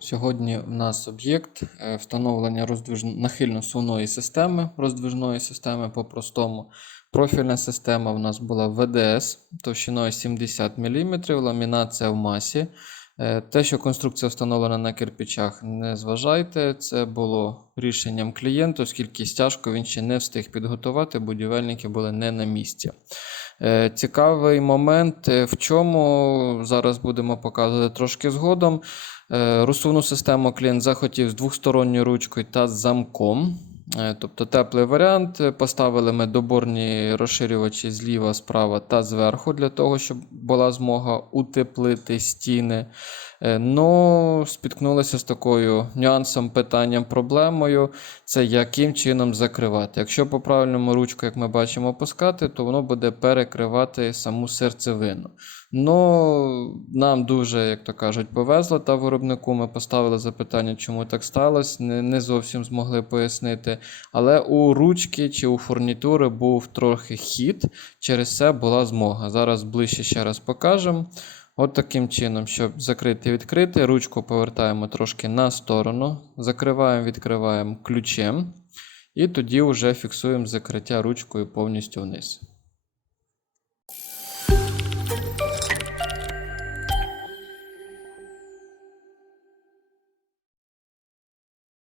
Сьогодні в нас об'єкт е, встановлення нахильно-сувної системи, роздвижної системи по-простому. Профільна система в нас була ВДС товщиною 70 мм, ламінація в масі. Е, Те, що конструкція встановлена на кирпичах, не зважайте. Це було рішенням клієнта, оскільки стяжку він ще не встиг підготувати, будівельники були не на місці. Е, Цікавий момент, в чому зараз будемо показувати трошки згодом. Е, Розсувну систему клієнт захотів з двосторонньою ручкою та з замком. Е, Тобто теплий варіант. Поставили ми доборні розширювачі зліва, справа та зверху, для того, щоб була змога утеплити стіни. Е, Ну, спіткнулися з такою нюансом, питанням, проблемою. Це яким чином закривати. Якщо по правильному ручку, як ми бачимо, опускати, то воно буде перекривати саму серцевину. Ну, нам дуже, як то кажуть, повезло та виробнику. Ми поставили запитання, чому так сталося. Не, не зовсім змогли пояснити. Але у ручки чи у фурнітури був трохи хід, через це була змога. Зараз ближче ще раз покажемо. От таким чином, щоб закрити відкрити, ручку повертаємо трошки на сторону, закриваємо, відкриваємо ключем, і тоді вже фіксуємо закриття ручкою повністю вниз.